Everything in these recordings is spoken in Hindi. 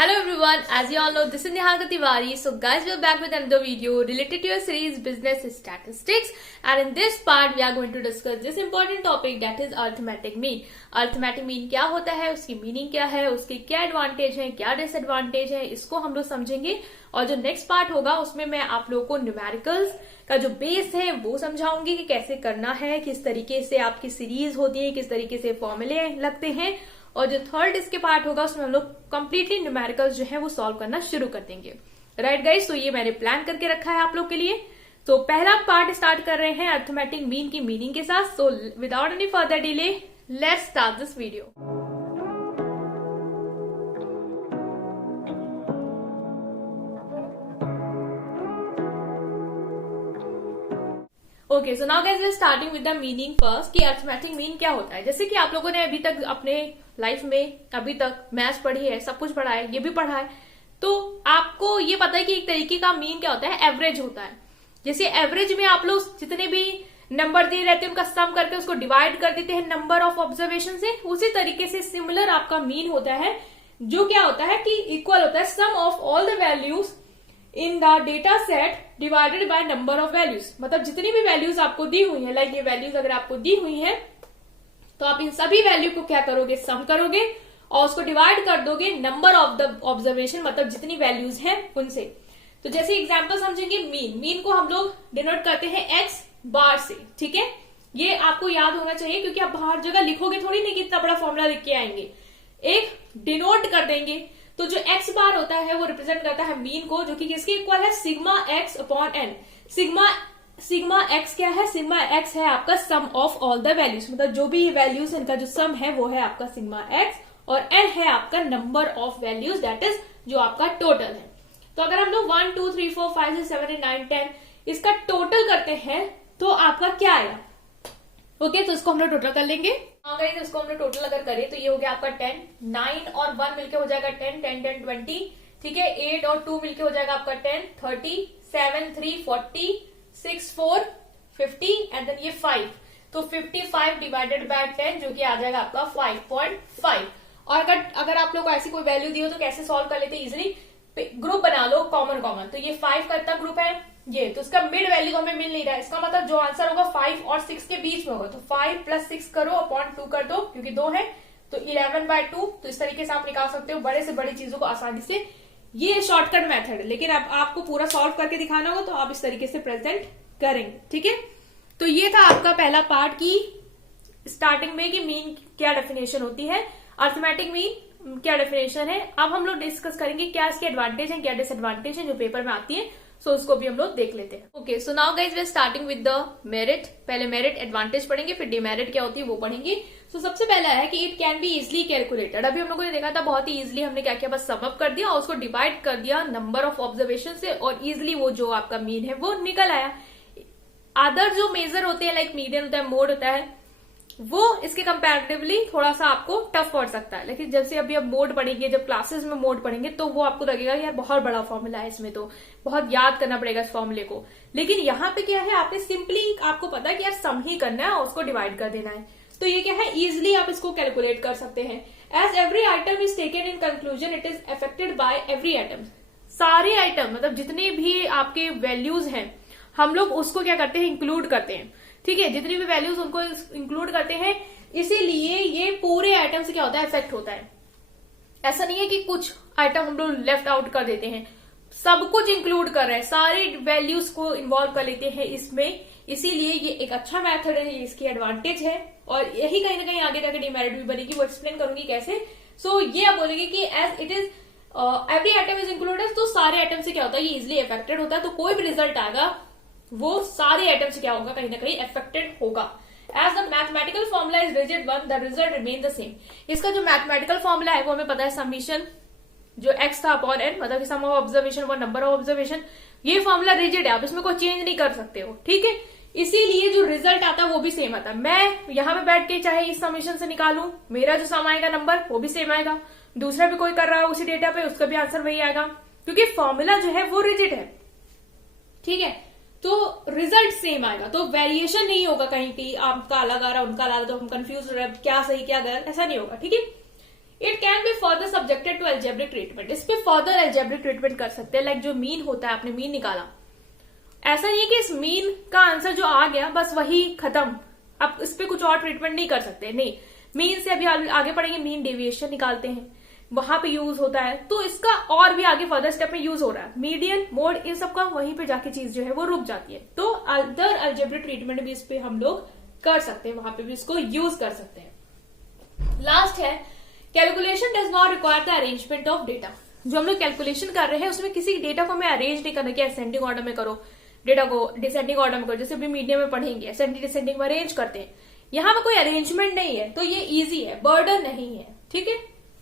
Hello everyone, as you all know, this is Niharika Tiwari. So guys, we are back with another video related to your series Business Statistics, and in this part we are going to discuss this important topic, that is arithmetic mean. Arithmetic mean क्या होता है, उसकी मीनिंग क्या है, उसके क्या एडवांटेज है, क्या डिसएडवांटेज है, इसको हम लोग समझेंगे। और जो नेक्स्ट पार्ट होगा उसमें मैं आप लोगों को न्यूमेरिकल्स का जो बेस है वो समझाऊंगी कि कैसे करना है, किस तरीके से आपकी सीरीज होती है, किस तरीके से फॉर्मूले लगते हैं। और जो थर्ड इसके पार्ट होगा उसमें हम लोग कंप्लीटली न्यूमेरिकल्स जो है वो सॉल्व करना शुरू कर देंगे। राइट गाइस, तो ये मैंने प्लान करके रखा है आप लोग के लिए। तो पहला पार्ट स्टार्ट कर रहे हैं अर्थमेटिक मीन की मीनिंग के साथ। So without any further delay let's start this video. Okay, so now guys we are starting with the meaning first कि अर्थमेटिक मीन क्या होता है। जैसे कि आप लोगों ने अभी तक अपने लाइफ में अभी तक मैथ्स पढ़ी है, सब कुछ पढ़ा है, ये भी पढ़ा है, तो आपको ये पता है कि एक तरीके का मीन क्या होता है, एवरेज होता है। जैसे एवरेज में आप लोग जितने भी नंबर दिए रहते हैं उनका सम करके उसको डिवाइड कर देते हैं नंबर ऑफ ऑब्जर्वेशन से, उसी तरीके से सिमिलर आपका मीन होता है, जो क्या होता है कि इक्वल होता है sum of all the values in the data set divided by number of values. मतलब जितनी भी वैल्यूज आपको दी हुई है, लाइक ये वैल्यूज अगर आपको दी हुई है तो आप इन सभी वैल्यू को क्या करोगे, सम करोगे और उसको डिवाइड कर दोगे नंबर ऑफ द ऑब्जर्वेशन, मतलब जितनी वैल्यूज हैं उनसे। तो जैसे एग्जांपल समझेंगे, मीन को हम लोग डिनोट करते हैं एक्स बार से। ठीक है, ये आपको याद होना चाहिए क्योंकि आप बाहर जगह लिखोगे थोड़ी नहीं कि इतना बड़ा फॉर्मूला लिख के आएंगे, एक डिनोट कर देंगे। तो जो एक्स बार होता है वो रिप्रेजेंट करता है मीन को, जो कि किसके इक्वल है, sigma X upon N. Sigma X क्या है, सिग्मा एक्स है आपका sum of all the values, मतलब जो भी वैल्यूज इनका जो सम है वो है आपका सिग्मा एक्स, और एन है आपका number of values, that is जो आपका टोटल है। तो अगर हम लोग 1 2 3 4 5 6 7 8 9 10 इसका टोटल करते हैं तो आपका क्या आएगा। ओके, तो इसको हम लोग टोटल कर लेंगे। अगर इसको हम लोग टोटल अगर करें तो ये हो गया आपका 10, 9 और 1 मिलके हो जाएगा 10, 10 10 20। ठीक है, 8 और 2 मिलके हो जाएगा आपका 10, 30, 7 3 40, 6 4 50 एंड देन ये 5। तो 55 डिवाइडेड बाय 10 जो कि आ जाएगा आपका 5.5। और अगर आप लोग को ऐसी कोई वैल्यू दी हो तो कैसे सॉल्व कर लेते हैं इजिली, ग्रुप बना लो कॉमन। तो ये 5 का इतना ग्रुप है ये, तो इसका मिड वैल्यू हमें मिल नहीं रहा है, इसका मतलब जो आंसर होगा 5 और 6 के बीच में होगा। तो 5 + 6 करो अपॉन 2 कर दो क्योंकि 2 है, तो 11/2। तो इस तरीके से आप निकाल सकते हो बड़े से बड़ी चीजों को आसानी से। ये शॉर्टकट मेथड है, लेकिन अब आपको पूरा सॉल्व करके दिखाना होगा तो आप इस तरीके से प्रेजेंट करेंगे। ठीक है, तो ये था आपका पहला पार्ट की स्टार्टिंग में कि मीन क्या डेफिनेशन होती है, अर्थमेटिक मीन क्या डेफिनेशन है। अब हम लोग डिस्कस करेंगे क्या इसके एडवांटेज है, क्या डिसएडवांटेज है, जो पेपर में आती है। सो उसको भी हम लोग देख लेते हैं। Okay, so now guys we are starting with the merit. पहले मेरिट एडवांटेज पढ़ेंगे, फिर डिमेरिट क्या होती है वो पढ़ेंगे। सो सबसे पहला है कि it can be easily calculated. अभी हम लोगों ने देखा था बहुत ही इजिली हमने क्या किया, बस सम अप कर दिया और उसको डिवाइड कर दिया नंबर ऑफ ऑब्जर्वेशन से, और इजिली वो जो आपका मीन है वो निकल आया। अदर जो मेजर होते हैं लाइक मीडियन होता है, मोड होता है, वो इसके कंपैरेटिवली थोड़ा सा आपको टफ पड़ सकता है। लेकिन जब से अभी अब मोड पढ़ेंगे, जब क्लासेस में मोड पढ़ेंगे तो वो आपको लगेगा यार बहुत बड़ा फॉर्मूला है, इसमें तो बहुत याद करना पड़ेगा इस फॉर्मूले को। लेकिन यहाँ पे क्या है, आपने सिंपली आपको पता है कि यार सम ही करना है और उसको डिवाइड कर देना है, तो ये क्या है, इजिली आप इसको कैलकुलेट कर सकते हैं। As every item is taken in conclusion it is affected by every item. सारे आइटम मतलब जितने भी आपके वैल्यूज हैं हम लोग उसको क्या करते हैं, इंक्लूड करते हैं। ठीक है, जितनी भी वैल्यूज उनको इंक्लूड करते हैं, इसीलिए ये पूरे आइटम से क्या होता है, इफेक्ट होता है। ऐसा नहीं है कि कुछ आइटम हम लोग लेफ्ट आउट कर देते हैं, सब कुछ इंक्लूड कर रहे हैं, सारी वैल्यूज को इन्वॉल्व कर लेते हैं इसमें। इसीलिए ये एक अच्छा मेथड है, इसकी एडवांटेज है, और यही कहीं ना कहीं आगे जाकर डिमेरिट भी बनेगी, वो एक्सप्लेन करूंगी कैसे। सो ये आप बोलेंगे कि as it is every item is included, तो सारे आइटम से क्या होता है, ये इजिली अफेक्टेड होता है। तो कोई भी रिजल्ट आएगा वो सारे आइटम से क्या होगा, कहीं ना कहीं अफेक्टेड होगा। As the mathematical formula is rigid one, the result remain the same. इसका जो मैथमेटिकल फॉर्मूला है वो हमें पता है, समीशन जो एक्स था अपॉन एन, मतलब सम ऑफ ऑब्जर्वेशन व नंबर ऑफ ऑब्जर्वेशन। ये फॉर्मूला रिजिड है, आप इसमें कोई चेंज नहीं कर सकते हो। ठीक है, इसीलिए जो रिजल्ट आता है वो भी सेम आता है। मैं यहाँ पे बैठ के चाहे इस समीशन से निकालू, मेरा जो सम आएगा नंबर वो भी सेम आएगा, दूसरा भी कोई कर रहा है उसी डेटा पे उसका भी आंसर वही आएगा, क्योंकि फॉर्मूला जो है वो रिजिड है। ठीक है, तो रिजल्ट सेम आएगा, तो वेरिएशन नहीं होगा कहीं की आपका अलग आ रहा उनका अलग, तो हम कंफ्यूज हो रहे हैं क्या सही क्या गलत, ऐसा नहीं होगा। ठीक है, it can be further subjected to algebraic treatment. इस पे फर्दर एल्जेब्रिक ट्रीटमेंट कर सकते हैं। लाइक जो मीन होता है, आपने मीन निकाला, ऐसा नहीं है कि इस मीन का आंसर जो आ गया बस वही खत्म, आप इस पे कुछ और ट्रीटमेंट नहीं कर सकते। नहीं, मीन से अभी आगे पढ़ेंगे, मीन डेविएशन निकालते हैं, वहां पे यूज होता है, तो इसका और भी आगे फर्दर स्टेप में यूज हो रहा है। मीडियन, मोड, इन सब का वहीं पे जाके चीज जो है वो रुक जाती है। तो अदर अलजेब्रिक ट्रीटमेंट भी इस पे हम लोग कर सकते हैं, वहां पे भी इसको यूज कर सकते हैं। लास्ट है calculation does not require the arrangement of data. जो हम लोग कैलकुलेशन कर रहे हैं उसमें किसी डेटा को हमें अरेंज नहीं करना कि असेंडिंग ऑर्डर में करो, डेटा को डिसेंडिंग ऑर्डर में करो, जैसे भी मीडियम में पढ़ेंगे असेंडिंग डिसेंडिंग में अरेंज करते हैं। यहाँ पे कोई अरेंजमेंट नहीं है, तो ये इजी है, बर्डन नहीं है। ठीक है,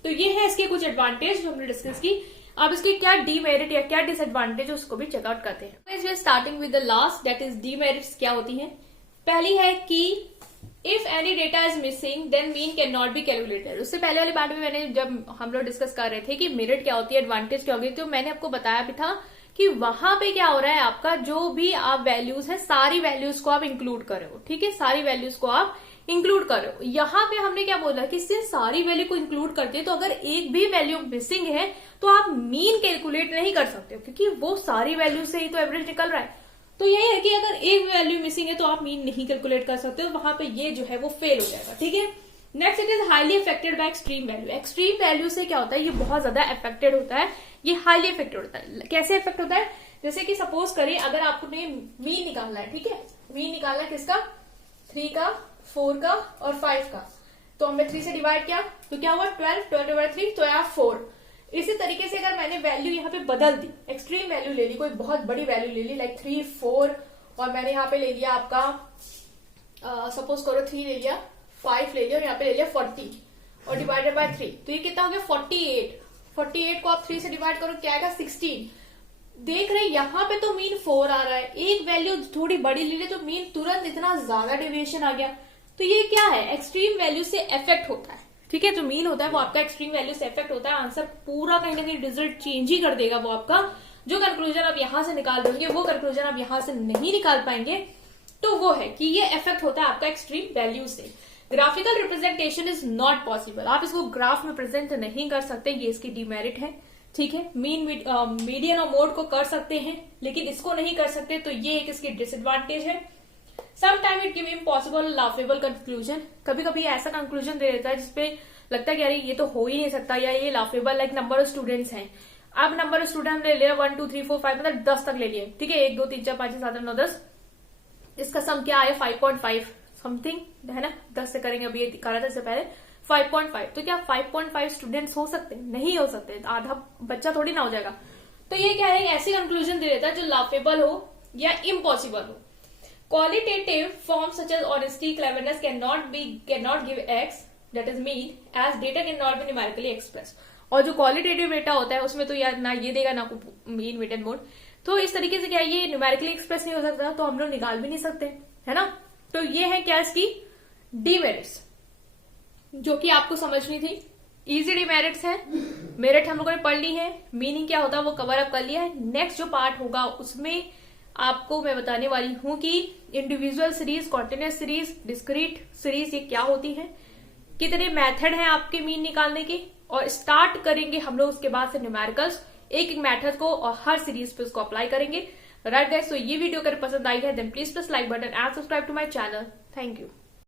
तो ये है इसके कुछ एडवांटेज जो हमने डिस्कस की। अब इसके क्या डीमेरिट या क्या डिसएडवांटेज उसको भी चेकआउट करते हैं। Starting with the last, that is demerits क्या होती हैं। पहली है कि if any data is missing then mean can not be calculated. उससे पहले वाली बात में मैंने, जब हम लोग डिस्कस कर रहे थे कि मेरिट क्या होती है, एडवांटेज क्या होगी, तो मैंने आपको बताया भी था कि वहां पे क्या हो रहा है, आपका जो भी आप वैल्यूज है सारी वैल्यूज को आप इंक्लूड कर रहे हो। ठीक है, सारी वैल्यूज को आप इंक्लूड कर रहे हो। यहाँ पे हमने क्या बोला कि इससे सारी वैल्यू को इंक्लूड करते हैं, तो अगर एक भी वैल्यू मिसिंग है तो आप मीन कैलकुलेट नहीं कर सकते हो, क्योंकि वो सारी वैल्यू से ही तो एवरेज निकल रहा है। तो यही है कि अगर एक वैल्यू मिसिंग है तो आप मीन नहीं कैलकुलेट कर सकते हो, वहां पे ये जो है वो फेल हो जाएगा। ठीक है, next it is highly affected by extreme value. Extreme value से क्या होता है, ये बहुत ज्यादा अफेक्टेड होता है, ये हाईली अफेक्टेड होता है। कैसे अफेक्ट होता है, जैसे कि सपोज करिए अगर आपने मीन निकालना है, ठीक है, मीन निकालना है किसका, 3 का, 4 का और 5 का, तो हमने 3 से डिवाइड किया तो क्या हुआ 12 डिवाइड 3 तो आया 4। इसी तरीके से अगर मैंने वैल्यू यहाँ पे बदल दी, एक्सट्रीम वैल्यू ले ली, कोई बहुत बड़ी वैल्यू ले ली, लाइक 3, 4, और मैंने यहाँ पे ले लिया आपका सपोज करो 3 ले लिया, 5 ले लिया और यहाँ पे ले लिया 40 और डिवाइडेड बाय 3, तो ये कितना हो गया 48। 48 को आप 3 से डिवाइड करो क्या आएगा 16। देख रहे यहाँ पे तो मीन 4 आ रहा है, एक वैल्यू थोड़ी बड़ी ले ली तो मीन तुरंत इतना ज्यादा डेविएशन आ गया। तो ये क्या है, एक्सट्रीम वैल्यू से इफेक्ट होता है। ठीक है, जो मीन होता है वो आपका एक्सट्रीम वैल्यू से इफेक्ट होता है, आंसर पूरा कहीं ना कहीं रिजल्ट चेंज ही कर देगा वो आपका। जो कंक्लूजन आप यहां से निकाल दोगे वो कंक्लूजन आप यहां से नहीं निकाल पाएंगे। तो वो है कि ये इफेक्ट होता है आपका एक्सट्रीम वैल्यू से। Graphical representation is not possible, आप इसको ग्राफ में प्रेजेंट नहीं कर सकते, ये इसकी डिमेरिट है। ठीक है, मीडियन और मोड को कर सकते हैं लेकिन इसको नहीं कर सकते, तो ये एक इसकी डिसएडवांटेज है। Sometime it give impossible laughable conclusion, कभी कभी ऐसा कंक्लूजन दे देता है जिसपे लगता है कि अरे ये तो हो ही नहीं सकता, या ये laughable, like number of students हैं। अब नंबर ऑफ स्टूडेंट ले लिया 1 2 3 4 5 मतलब 10 तक ले लिए। ठीक है, 1 2 3 4 5 6 7 8 9 10, इसका सम क्या आया 5.5 समथिंग है ना, 10 से करेंगे, अभी ये दिखा रहा था इससे पहले 5.5। तो क्या 5.5 स्टूडेंट्स हो सकते हैं? नहीं हो सकते, आधा बच्चा थोड़ी ना हो जाएगा। तो ये क्या है, ऐसी कंक्लूजन दे देता है जो लाफेबल हो या इम्पॉसिबल हो। Qualitative forms such as honesty, cleverness cannot give X, that is mean, as data cannot be numerically expressed। और जो क्वालिटेटिव डेटा होता है उसमें तो यार ना ये देगा ना मीन, मीडियन, मोड, तो इस तरीके से क्या ये न्यूमेरिकली एक्सप्रेस नहीं हो सकता, तो हम लोग निकाल भी नहीं सकते, है ना। तो ये है क्या इसकी डीमेरिट्स, जो कि आपको समझनी थी। इजी डीमेरिट्स है, मेरिट हम लोगों ने पढ़ ली है, मीनिंग क्या होता है वो कवर अप कर लिया है। नेक्स्ट जो पार्ट होगा उसमें आपको मैं बताने वाली हूं कि individual series, continuous series, discrete series ये क्या होती है, कितने मेथड हैं आपके मीन निकालने के, और स्टार्ट करेंगे हम लोग उसके बाद से न्यूमेरिकल्स, एक एक मेथड को और हर सीरीज पे उसको अप्लाई करेंगे। राइट गाइस, तो ये वीडियो अगर पसंद आई है then please press like button and subscribe to my channel. Thank you.